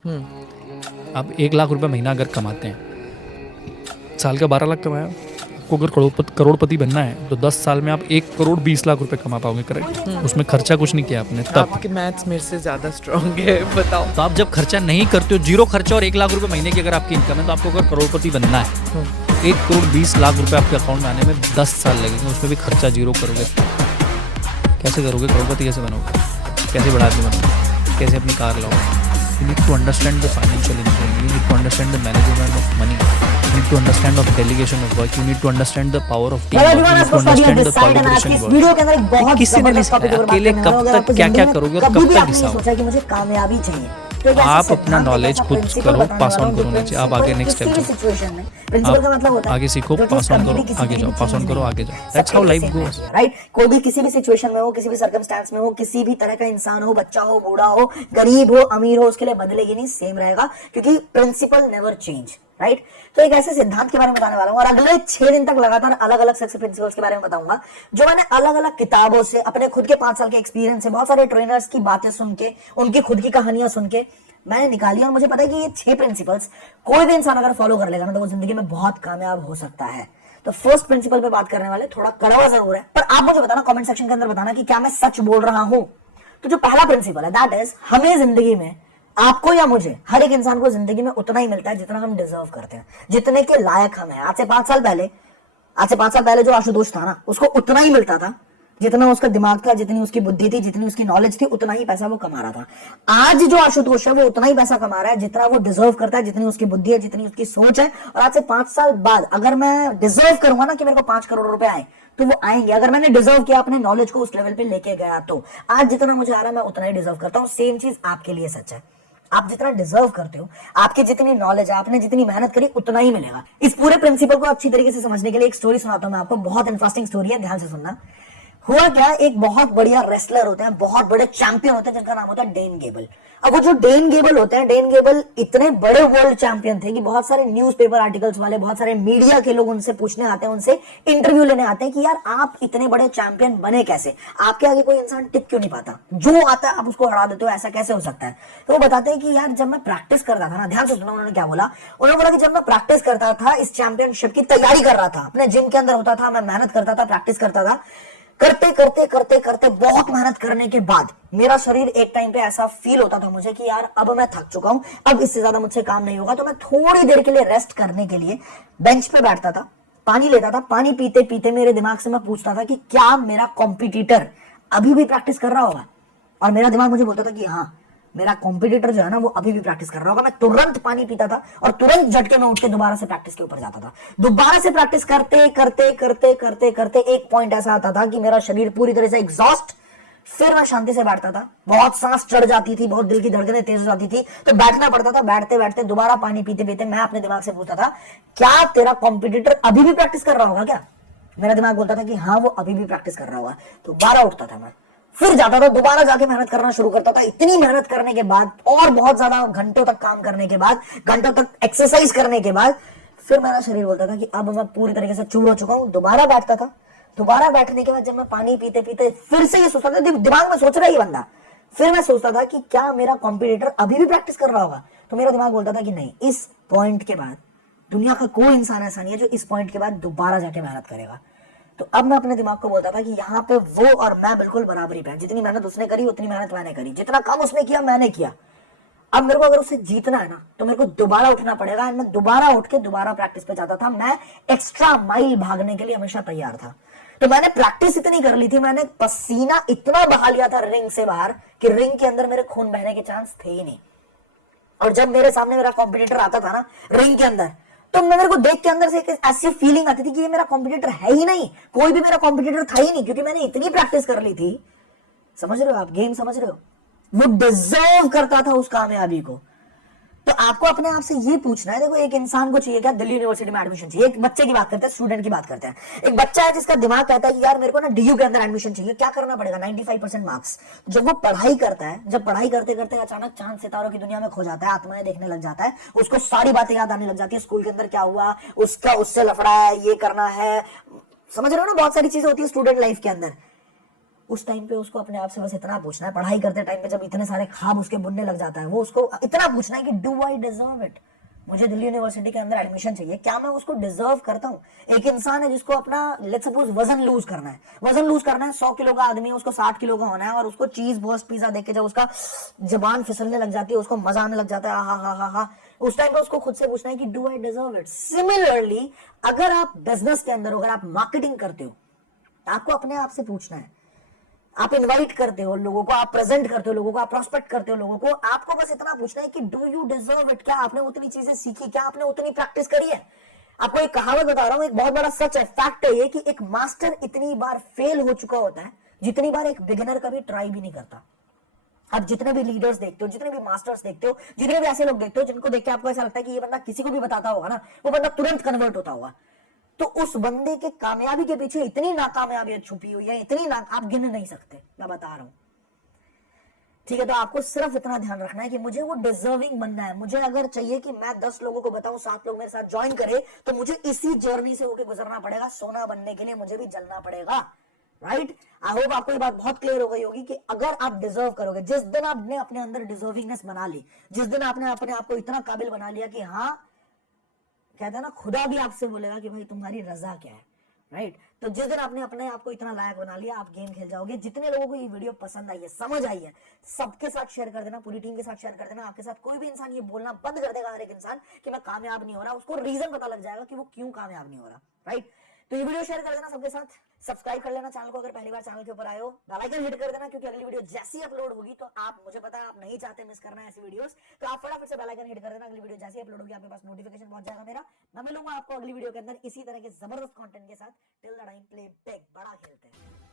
आप 1 लाख रुपए महीना अगर कमाते हैं, साल का 12 लाख कमाया, आपको अगर करोड़पति बनना है तो 10 साल में आप 1 करोड़ 20 लाख रुपए कमा पाओगे, करेक्ट? उसमें खर्चा कुछ नहीं किया आपने तब। आपके मैथ्स मेरे से ज्यादा स्ट्रांग है, बताओ। तो आप जब खर्चा नहीं करते हो, जीरो खर्चा और 1 लाख रुपए महीने की अगर आपकी इनकम है, तो आपको अगर करोड़पति बनना है, 1 करोड़ 20 लाख रुपए आपके अकाउंट में आने में 10 साल लगेंगे। उसमें भी खर्चा जीरो करोगे, कैसे करोगे? करोड़पति कैसे बनोगे? कैसे बड़ा आदमी बनोगे? कैसे अपनी कार लाओगे? You need to understand the financial engineering. You need to understand the management of money. You need to understand of delegation of work. You need to understand the power of teamwork. You need to understand the collaboration work. Video के अंदर एक बहुत किसी ने नहीं सिखाया अकेले कब तक क्या क्या करोगे और कब तक घिसाओ। सोचा कि मुझे कामयाबी चाहिए, तो आप अपना नॉलेज खुद करो, पास ऑन करो नीचे। आप आगे नेक्स्ट स्टेप जाओ, सिचुएशन में प्रिंसिपल का मतलब होता है आगे सीखो, पास ऑन करो, आगे जाओ, पास ऑन करो, आगे जाओ। That's how life goes, right. कोई भी किसी भी सिचुएशन में हो, किसी भी सर्कमस्टेंस में हो, किसी भी तरह का इंसान हो, बच्चा हो, बूढ़ा हो, गरीब हो, अमीर हो, उसके लिए बदलेगी नहीं, सेम रहेगा, क्योंकि प्रिंसिपल नेवर चेंज, राइट। तो एक ऐसे सिद्धांत के बारे में बताने वाला हूं और अगले 6 दिन तक लगातार अलग अलग सक्सेस प्रिंसिपल्स के बारे में बताऊंगा, जो मैंने अलग अलग किताबों से, अपने खुद के 5 साल के एक्सपीरियंस से, बहुत सारे ट्रेनर्स की बातें सुन के, उनकी खुद की कहानियां सुन के मैंने निकाली। और मुझे पता है कि ये 6 प्रिंसिपल्स कोई भी इंसान अगर फॉलो कर लेगा ना, तो वो जिंदगी में बहुत कामयाब हो सकता है। तो फर्स्ट प्रिंसिपल पे बात करने वाले, थोड़ा कड़वा जरूर है, पर आप मुझे बताना, कमेंट सेक्शन के अंदर बताना कि क्या मैं सच बोल रहा हूं। तो जो पहला प्रिंसिपल है, दैट इज, हमें जिंदगी में, आपको या मुझे, हर एक इंसान को जिंदगी में उतना ही मिलता है जितना हम डिजर्व करते हैं, जितने के लायक हम हैं। आज से 5 साल पहले जो आशुतोष था ना, उसको उतना ही मिलता था जितना उसका दिमाग था, जितनी उसकी बुद्धि थी, जितनी उसकी नॉलेज थी, उतना ही पैसा वो कमा रहा था। आज जो आशुतोष है, वो उतना ही पैसा कमा रहा है जितना वो डिजर्व करता है, जितनी उसकी बुद्धि है, जितनी उसकी सोच है। और आज से 5 साल बाद अगर मैं डिजर्व करूंगा ना कि मेरे को 5 करोड़ रुपए आए, तो वो आएंगे। अगर मैंने डिजर्व किया, अपने नॉलेज को उस लेवल पे लेके गया, तो आज जितना मुझे आ रहा है, मैं उतना ही डिजर्व करता हूं। सेम चीज आपके लिए सच है। आप जितना डिजर्व करते हो, आपकी जितनी नॉलेज है, आपने जितनी मेहनत करी, उतना ही मिलेगा। इस पूरे प्रिंसिपल को अच्छी तरीके से समझने के लिए एक स्टोरी सुनाता हूं मैं आपको। बहुत इंटरेस्टिंग स्टोरी है, ध्यान से सुनना। हुआ क्या, एक बहुत बढ़िया रेसलर होते हैं, बहुत बड़े चैंपियन होते हैं, जिनका नाम होता है डेन गेबल। अब वो जो डेन गेबल होते हैं, डेन गेबल इतने बड़े वर्ल्ड चैंपियन थे कि बहुत सारे न्यूज़पेपर आर्टिकल्स वाले, बहुत सारे मीडिया के लोग उनसे पूछने आते हैं, उनसे इंटरव्यू लेने आते हैं कि यार आप इतने बड़े चैंपियन बने कैसे, आपके आगे कोई इंसान टिक क्यों नहीं पाता, जो आता है आप उसको हरा देते हो, ऐसा कैसे हो सकता है। तो वो बताते हैं कि यार जब मैं प्रैक्टिस करता था ना, ध्यान से सुना उन्होंने क्या बोला। उन्होंने बोला कि जब मैं प्रैक्टिस करता था, इस चैंपियनशिप की तैयारी कर रहा था, अपने जिम के अंदर होता था, मैं मेहनत करता था, प्रैक्टिस करता था, करते करते करते करते बहुत मेहनत करने के बाद मेरा शरीर एक टाइम पे ऐसा फील होता था मुझे कि यार अब मैं थक चुका हूं, अब इससे ज्यादा मुझसे काम नहीं होगा। तो मैं थोड़ी देर के लिए रेस्ट करने के लिए बेंच पे बैठता था, पानी लेता था, पानी पीते पीते मेरे दिमाग से मैं पूछता था कि क्या मेरा कॉम्पिटिटर अभी भी प्रैक्टिस कर रहा होगा। और मेरा दिमाग मुझे बोलता था कि हाँ, मेरा कॉम्पिटिटर जो है ना, वो अभी भी प्रैक्टिस कर रहा होगा। मैं तुरंत पानी पीता था और तुरंत झटके में उठ के दोबारा से प्रैक्टिस के ऊपर जाता था। दोबारा से प्रैक्टिस करते करते करते करते करते एक पॉइंट ऐसा आता था कि मेरा शरीर पूरी तरह से एग्जॉस्ट, फिर मैं शांति से बैठता था। बहुत सांस चढ़ जाती थी, बहुत दिल की धड़कनें तेज हो जाती थी, तो बैठना पड़ता था। बैठते बैठते दोबारा पानी पीते पीते मैं अपने दिमाग से पूछता था, क्या तेरा कॉम्पिटिटर अभी भी प्रैक्टिस कर रहा होगा क्या। मेरा दिमाग बोलता था कि हाँ, वो अभी भी प्रैक्टिस कर रहा होगा। तो दोबारा उठता था मैं, फिर जाता था, दोबारा जाके मेहनत करना शुरू करता था। इतनी मेहनत करने के बाद और बहुत ज्यादा घंटों तक काम करने के बाद, घंटों तक एक्सरसाइज करने के बाद, फिर मेरा शरीर बोलता था कि अब मैं पूरी तरीके से चूर हो चुका हूं। दोबारा बैठता था। दोबारा बैठने के बाद जब मैं पानी पीते पीते फिर से ये सोचता था, दिमाग में सोच रहा है ये बंदा, फिर मैं सोचता था कि क्या मेरा कॉम्पिटिटर अभी भी प्रैक्टिस कर रहा होगा। तो मेरा दिमाग बोलता था कि नहीं, इस पॉइंट के बाद दुनिया का कोई इंसान ऐसा नहीं है जो इस पॉइंट के बाद दोबारा जाके मेहनत करेगा। तो अब मैं अपने दिमाग को बोलता था कि यहाँ पे वो और मैं बिल्कुल बराबरी पे हैं। जितनी मेहनत उसने करी, उतनी मेहनत मैंने करी, जितना काम उसने किया मैंने किया। अब मेरे को अगर उससे जीतना है ना, तो मेरे को दोबारा उठना पड़ेगा। मैं दोबारा उठ के दोबारा प्रैक्टिस पे जाता था। मैं एक्स्ट्रा माइल भागने के लिए हमेशा तैयार था। तो मैंने प्रैक्टिस इतनी कर ली थी, मैंने पसीना इतना बहा लिया था रिंग से बाहर कि रिंग के अंदर मेरे खून बहने के चांस थे ही नहीं। और जब मेरे सामने मेरा कॉम्पिटिटर आता था ना रिंग के अंदर, तो मेरे को देख के अंदर से एक ऐसी फीलिंग आती थी कि ये मेरा कॉम्पिटिटर है ही नहीं, कोई भी मेरा कॉम्पिटिटर था ही नहीं, क्योंकि मैंने इतनी प्रैक्टिस कर ली थी। समझ रहे हो आप, गेम समझ रहे हो। वो डिजर्व करता था उस कामयाबी को। तो आपको अपने आप से ये पूछना है, देखो एक इंसान को चाहिए क्या, दिल्ली यूनिवर्सिटी में एडमिशन चाहिए। एक बच्चे की बात करते हैं, स्टूडेंट की बात करते हैं। एक बच्चा है जिसका दिमाग कहता है कि यार मेरे को ना डीयू के अंदर एडमिशन चाहिए। क्या करना पड़ेगा, 95% मार्क्स। जब वो पढ़ाई करता है, जब पढ़ाई करते करते अचानक चांद सितारों की दुनिया में खो जाता है, आत्माएं देखने लग जाता है, उसको सारी बातें याद आने लग जाती है, स्कूल के अंदर क्या हुआ, उसका उससे लफड़ा है, ये करना है, समझ रहे हो ना, बहुत सारी चीजें होती है स्टूडेंट लाइफ के अंदर। उस टाइम पे उसको अपने आप से बस इतना पूछना है, पढ़ाई करते टाइम पे जब इतने सारे ख्वाब उसके बुनने लग जाता है, वो उसको इतना पूछना है कि डू आई डिजर्व इट। मुझे दिल्ली यूनिवर्सिटी के अंदर एडमिशन चाहिए, क्या मैं उसको डिजर्व करता हूँ? एक इंसान है जिसको अपना लेट्स सपोज वजन लूज करना है, 100 किलो का आदमी है, उसको 60 किलो का होना है, और उसको चीज बर्स्ट पिज्जा देख के जब उसका जबान फिसलने लग जाती है, उसको मजा आने लग जाता है, हा हा हा, उस टाइम पे उसको खुद से पूछना है कि do I deserve it. Similarly अगर आप बिजनेस के अंदर हो, अगर आप मार्केटिंग करते हो, आपको अपने आप से पूछना है, आप इनवाइट करते हो लोगों को, आप प्रेजेंट करते हो लोगों को, आप प्रोस्पेक्ट करते हो लोगों को, आपको बस इतना पूछना है कि डू यू डिजर्व इट। क्या आपने उतनी चीजें सीखी, क्या आपने उतनी प्रैक्टिस करी है? आपको एक कहावत बता रहा हूं, एक बहुत बड़ा सच है, फैक्ट है ये, कि एक मास्टर इतनी बार फेल हो चुका होता है जितनी बार एक बिगिनर कभी ट्राई भी नहीं करता। आप जितने भी लीडर्स देखते हो, जितने भी मास्टर्स देखते हो, जितने भी ऐसे लोग देखते हो जिनको देख के आपको ऐसा लगता है कि ये बंदा किसी को भी बताता होगा ना, वो बंदा तुरंत कन्वर्ट होता होगा, तो उस बंदे के कामयाबी के पीछे इतनी नाकामयाबी छुपी हुई है, इतनी आप गिन नहीं सकते, मैं बता रहा हूं। ठीक है, तो आपको सिर्फ इतना ध्यान रखना है कि मुझे वो डिजर्विंग बनना है। मुझे अगर चाहिए कि मैं 10 लोगों को बताऊं, 7 लोग मेरे साथ ज्वाइन करे, तो मुझे इसी जर्नी से होकर गुजरना पड़ेगा। सोना बनने के लिए मुझे भी जलना पड़ेगा, राइट? आई होप आपको ये बात बहुत क्लियर हो गई होगी कि अगर आप डिजर्व करोगे, जिस दिन आपने अपने अंदर डिजर्विंगनेस बना ली, जिस दिन आपने अपने आप को इतना काबिल बना लिया कि हाँ, कहते हैं ना, खुदा भी आपसे बोलेगा कि भाई तुम्हारी रजा क्या है, राइट? तो जिस दिन आपने अपने आप को इतना लायक बना लिया, आप गेम खेल जाओगे। जितने लोगों को ये वीडियो पसंद आई है, समझ आई है, सबके साथ शेयर कर देना, पूरी टीम के साथ शेयर कर देना। आपके साथ कोई भी इंसान ये बोलना बंद कर देगा, हर एक इंसान, कि मैं कामयाब नहीं हो रहा, उसको रीजन पता लग जाएगा कि वो क्यों कामयाब नहीं हो रहा, राइट? तो ये वीडियो शेयर कर देना सबके साथ, सब्सक्राइब कर लेना चैनल को अगर पहली बार चैनल के ऊपर आए हो, बेल आइकन हिट कर देना, क्योंकि अगली वीडियो जैसी अपलोड होगी, तो आप, मुझे पता है आप नहीं चाहते मिस करना ऐसी वीडियोस, तो आप फटाफट से बेल आइकन हिट कर देना। अगली वीडियो जैसी अपलोड होगी आपके पास नोटिफिकेशन पहुंच जाएगा मेरा। मैं मिलूंगा आपको अगली वीडियो के अंदर इसी तरह के जबरदस्त कंटेंट के साथ। Till the time, play big, बड़ा खेलते हैं।